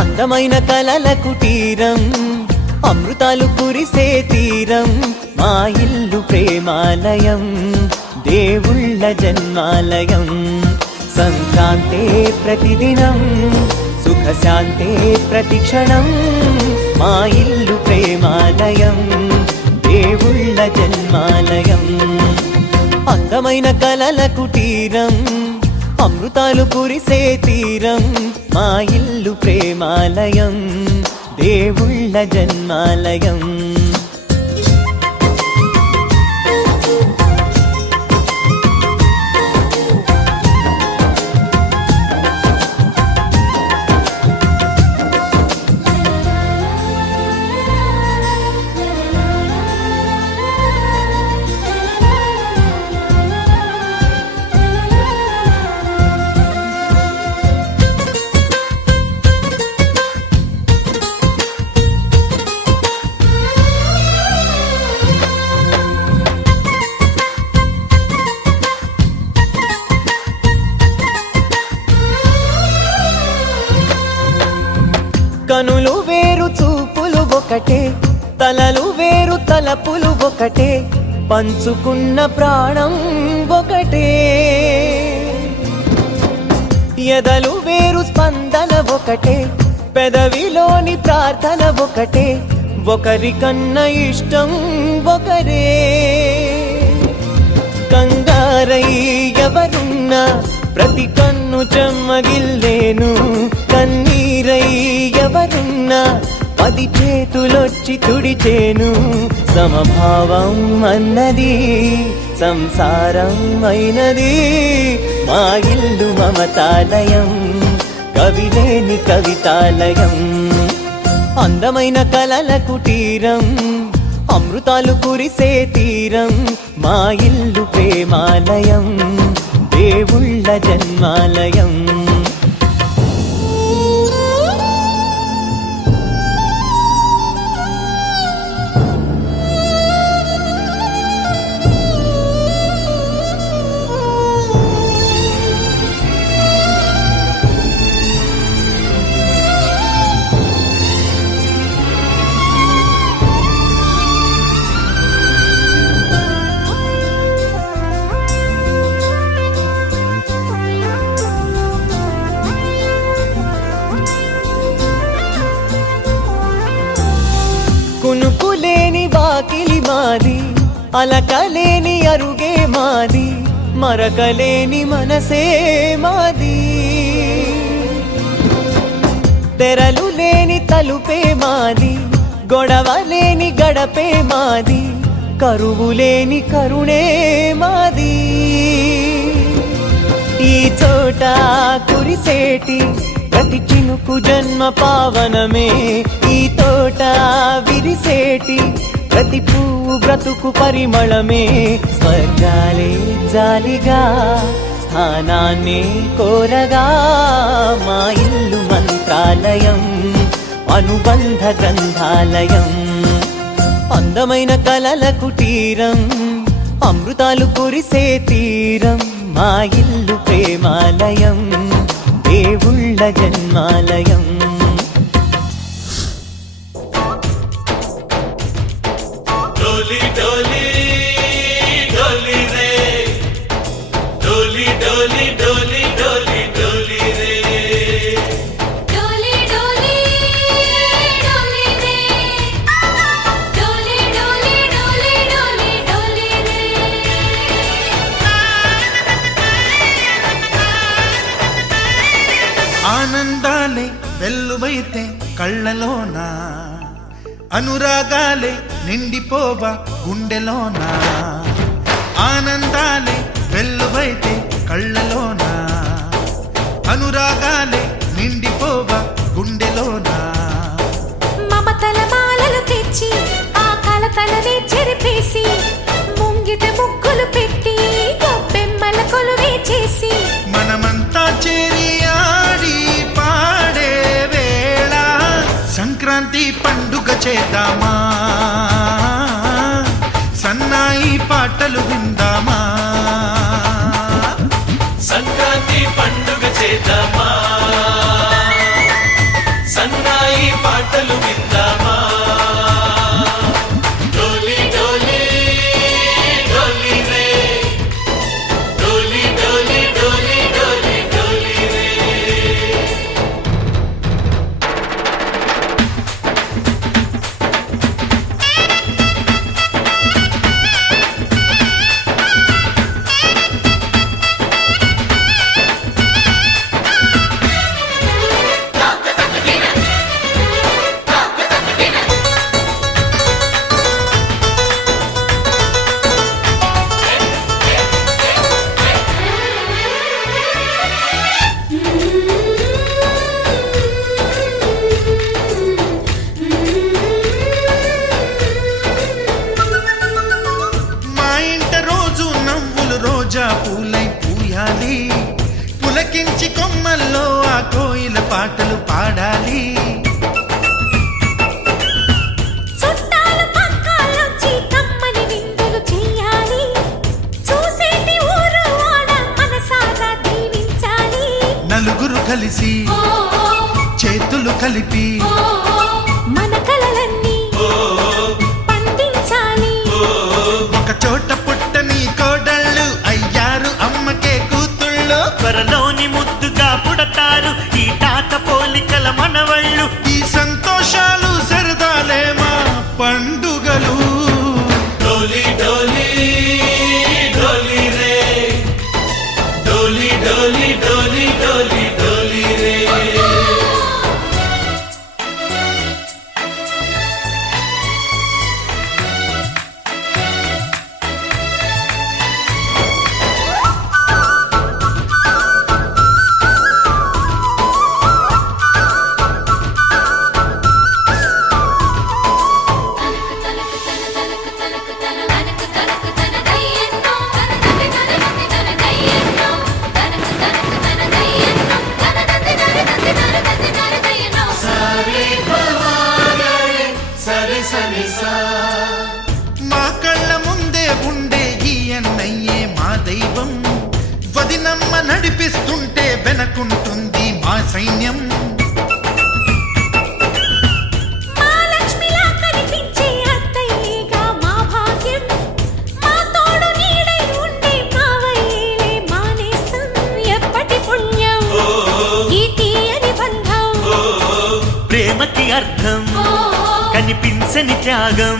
అందమైన కలల కుటీరం, అమృతాలు కురిసే తీరం, మా ఇల్లు ప్రేమాలయం, దేవుళ్ళ జన్మాలయం. సంక్రాంతే ప్రతిదినం, సుఖశాంతే ప్రతిక్షణం, మా ఇల్లు ప్రేమాలయం, దేవుళ్ళ జన్మాలయం. అందమైన కలల కుటీరం, అమృతాలు కురిసే తీరం, మా ఇల్లు ప్రేమాలయం, దేవుళ్ళ జన్మాలయం. కనులు వేరు చూపులు ఒకటే, తలలు వేరు తలపులు ఒకటే, పంచుకున్న ప్రాణం ఒకటే. ఎదలు వేరు స్పందన ఒకటే, పెదవిలోని ప్రార్థన ఒకటే, ఒకరికన్నా ఇష్టం ఒకరే. కంగారై ఎవరున్నా ప్రతి కన్ను చెమ్మగిల్లేను, కన్నీరై ఎవరున్నా 10 చేతులొచ్చి తుడిచేను. సమభావం అన్నది సంసారం అయినది, మా ఇల్లు మమతాలయం, కవిలేని కవితాలయం. అందమైన కలల కుటీరం, అమృతాలు కురిసే తీరం, మా ఇల్లు ప్రేమాలయం, దేవుళ్ళ జన్మాలయం. కునుకులేని వాకిలి మాది, అలకలేని అరుగే మాది, మరకలేని మనసే మాది. తెరలు లేని తలుపే మాది, గొడవలేని గడపే మాది, కరువులేని కరుణే మాది. ఈ చోట కురిసేటి ప్రతి చినుకు జన్మ పావనమే, ఈ తోట విరిసేటి ప్రతి పువ్వు బ్రతుకు పరిమళమే. స్వర్గాలే జాలిగా స్థానాన్ని కోరగా, మా ఇల్లు మంత్రాలయం, అనుబంధ గ్రంథాలయం. అందమైన కలల కుటీరం, అమృతాలు కురిసే తీరం, మా ఇల్లు ప్రేమాలయం, దేవుళ్ళ జన్మాలయం. డోలి డోలి డోలి రే, డోలి డోలి డోలి డోలి డోలి రే, డోలి డోలి డోలి రే, డోలి డోలి డోలి డోలి డోలి రే. ఆనందాలే వెల్లువైతే కళ్ళలోన, అనురాగాలే నిండిపోవా గుండెలోన. ఆనందాలే వెల్లువైతే కళ్ళలోన, అనురాగాలే నిండిపోవా గుండెలోన. మమతల మాలలు తెచ్చి ఆ కలతలనే చెరిపేసి, ముంగిట ముగ్గులు పెట్టి గొప్పెమ్మల కొలువే చేసి, మనమంతా చేరి ఆడి పాడే వేళ సంక్రాంతి పండుగ చేద్దామా, సన్నాయి పాటలు విందామా. సంక్రాంతి పండుగ చేద్దామా, ముగ్గురు కలిసి చేతులు కలిపి మన కలలన్నీ పండించాలి. ఒక చోట పుట్టని కోడళ్ళు అయ్యారు అమ్మకే కూతుళ్ళు. త్వరలోని ముద్దుగా పుడతారు ఈ తాత పోలికల మనవళ్ళు. ఈ సంతోషాలు సరదాలే మా పండుగలు. డోలి డోలి డోలి రే డోలి డోలి డోలి డోలి డోలి రే మా కళ్ళ ముందే ఉండే ఈ అన్నయ్యే మా దైవం. వదినమ్మ నడిపిస్తుంటే వెనకుంటుంది మా సైన్యం. మా లక్ష్మిలా కనిపించే అత్తయ్యేగా మా భాగ్యం. మా తోడు నీడై ఉండే మావయ్యేలే మా నేస్తం. ఎప్పటి పుణ్యం ఈ తీయని బంధం. ప్రేమకి అర్థం కనిపించని త్యాగం.